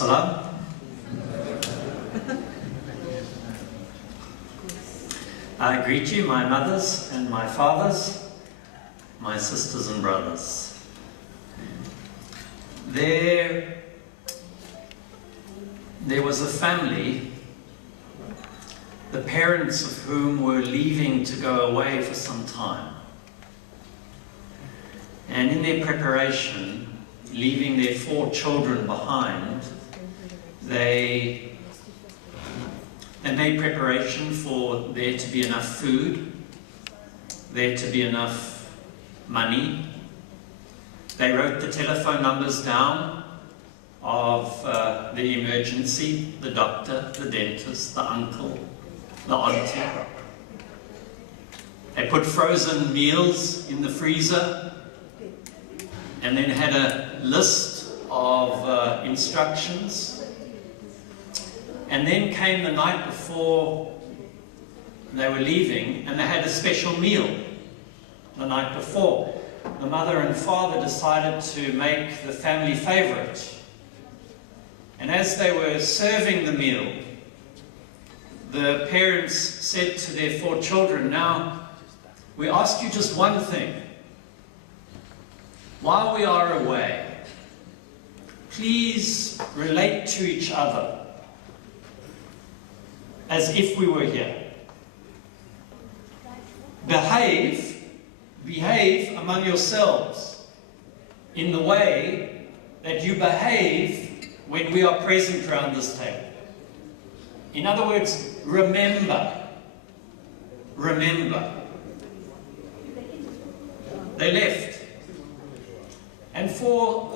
Salam. I greet you, my mothers and my fathers, my sisters and brothers. There was a family, the parents of whom were leaving to go away for some time. And in their preparation, leaving their 4 children behind, they made preparation for there to be enough food, there to be enough money. They wrote the telephone numbers down of the emergency, the doctor, the dentist, the uncle, the auntie. They put frozen meals in the freezer and then had a list of instructions. And then came the night before they were leaving, and they had a special meal the night before. The mother and father decided to make the family favorite. And as they were serving the meal, the parents said to their 4 children, "Now, we ask you just one thing. While we are away, please relate to each other as if we were here. Behave among yourselves in the way that you behave when we are present around this table." In other words, remember. They left. And for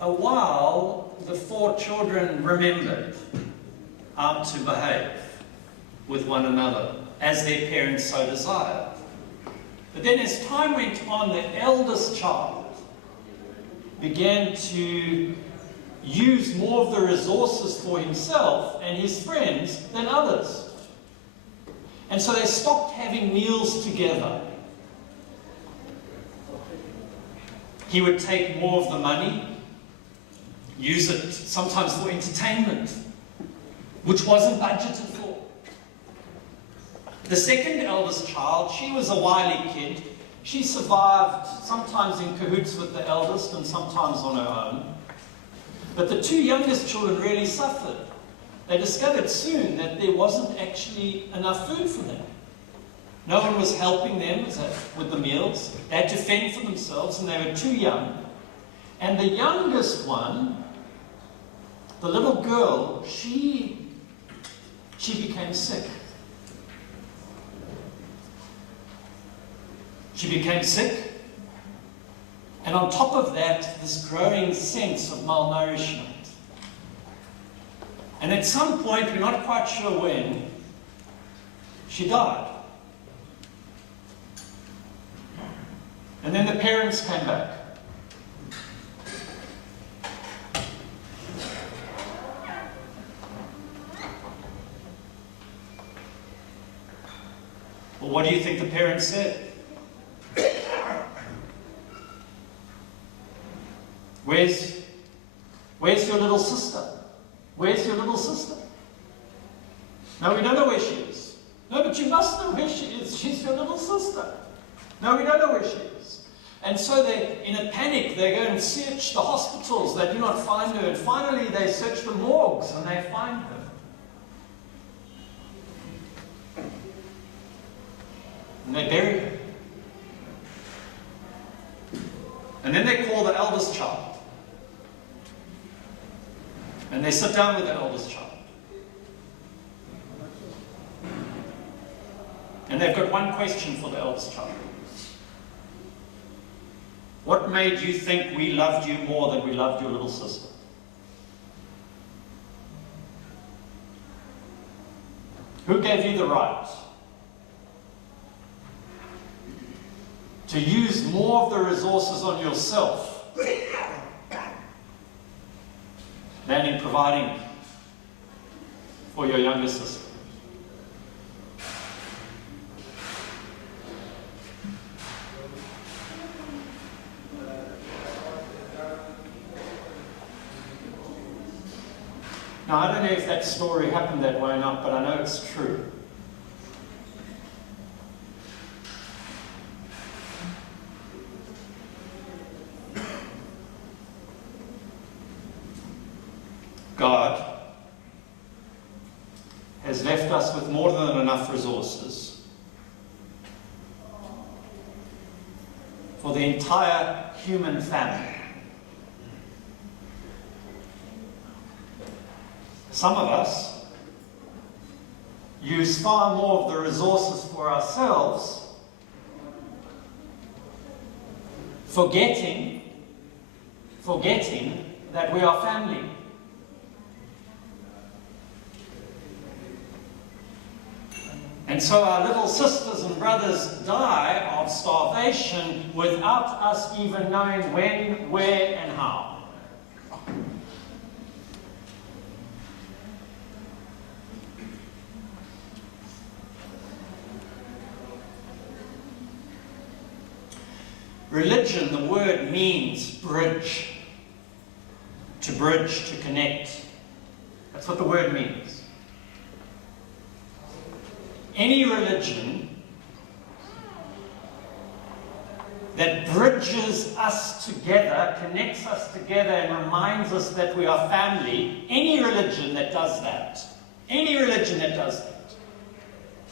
a while, the 4 children remembered how to behave with one another as their parents so desired. But then as time went on, the eldest child began to use more of the resources for himself and his friends than others. And so they stopped having meals together. He would take more of the money, use it sometimes for entertainment, which wasn't budgeted for. The second eldest child, she was a wily kid. She survived sometimes in cahoots with the eldest and sometimes on her own. But the 2 youngest children really suffered. They discovered soon that there wasn't actually enough food for them. No one was helping them with the meals. They had to fend for themselves, and they were too young. And the youngest one, the little girl, she became sick. She became sick. And on top of that, this growing sense of malnourishment. And at some point, we're not quite sure when, she died. And then the parents came back. Well, what do you think the parents said? Where's your little sister? Where's your little sister? No, we don't know where she is. No, but you must know where she is. She's your little sister. No, we don't know where she is. And so they, in a panic, they go and search the hospitals. They do not find her. And finally, they search the morgues and they find her. And they bury her. And then they call the eldest child. And they sit down with the eldest child. And they've got one question for the eldest child. What made you think we loved you more than we loved your little sister? Who gave you the right to use more of the resources on yourself than in providing for your younger sister? Now, I don't know if that story happened that way or not, but I know it's true. God has left us with more than enough resources for the entire human family. Some of us use far more of the resources for ourselves, forgetting that we are family. And so our little sisters and brothers die of starvation without us even knowing when, where, and how. Religion, the word means bridge. To bridge, to connect. That's what the word means. Any religion that bridges us together, connects us together, and reminds us that we are family, any religion that does that,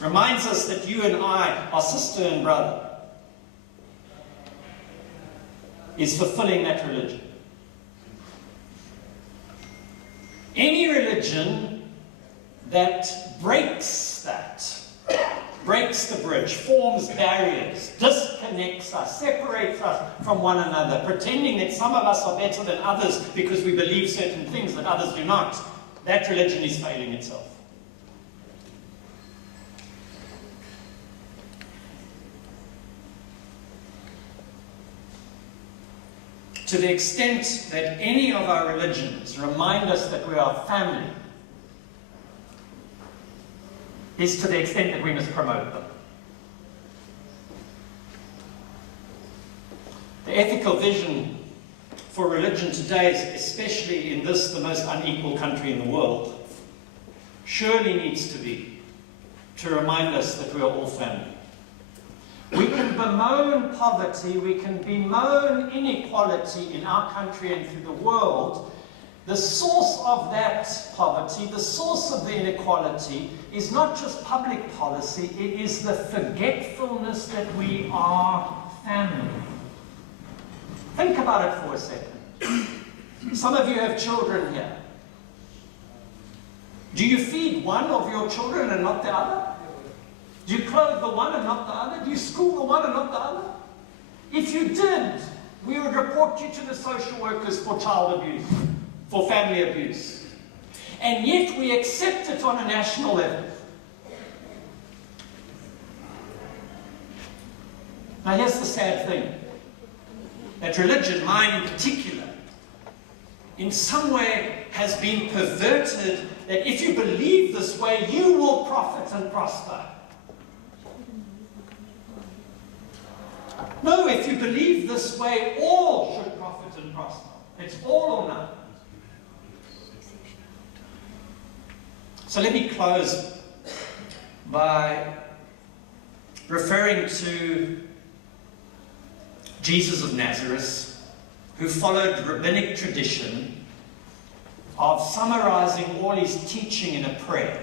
reminds us that you and I are sister and brother, is fulfilling that religion. Any religion that breaks the bridge, forms barriers, disconnects us, separates us from one another, pretending that some of us are better than others because we believe certain things that others do not, that religion is failing itself. To the extent that any of our religions remind us that we are family, is to the extent that we must promote them. The ethical vision for religion today, especially in this, the most unequal country in the world, surely needs to be to remind us that we are all family. We can bemoan poverty, we can bemoan inequality in our country and through the world. The source of that poverty, the source of the inequality, is not just public policy, it is the forgetfulness that we are family. Think about it for a second. Some of you have children here. Do you feed one of your children and not the other? Do you clothe the one and not the other? Do you school the one and not the other? If you did, we would report you to the social workers for child abuse, for family abuse. And yet we accept it on a national level. Now here's the sad thing. That religion, mine in particular, in some way has been perverted that if you believe this way, you will profit and prosper. No, if you believe this way, all should profit and prosper. It's all or none. So let me close by referring to Jesus of Nazareth, who followed rabbinic tradition of summarizing all his teaching in a prayer,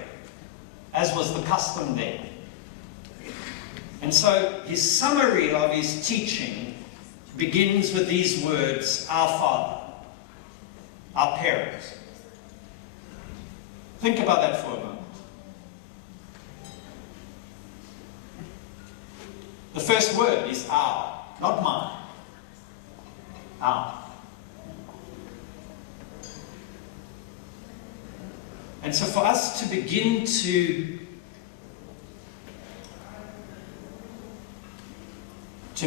as was the custom then. And so his summary of his teaching begins with these words, our Father, our parent. Think about that for a moment. The first word is our, not mine. Our. And so for us to begin to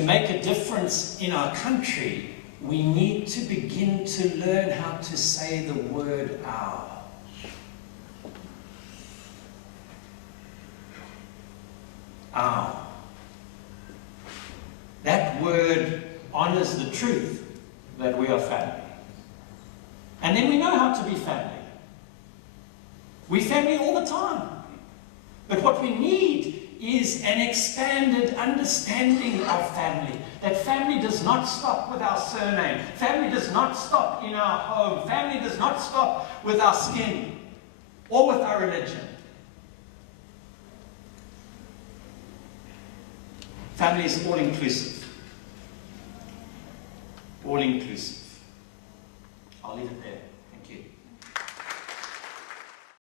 make a difference in our country, we need to begin to learn how to say the word our. Our. That word honors the truth that we are family. And then we know how to be family. We family all the time. But what we need is an expanded understanding of family. That family does not stop with our surname. Family does not stop in our home. Family does not stop with our skin or with our religion. Family is all-inclusive. All-inclusive. I'll leave it there.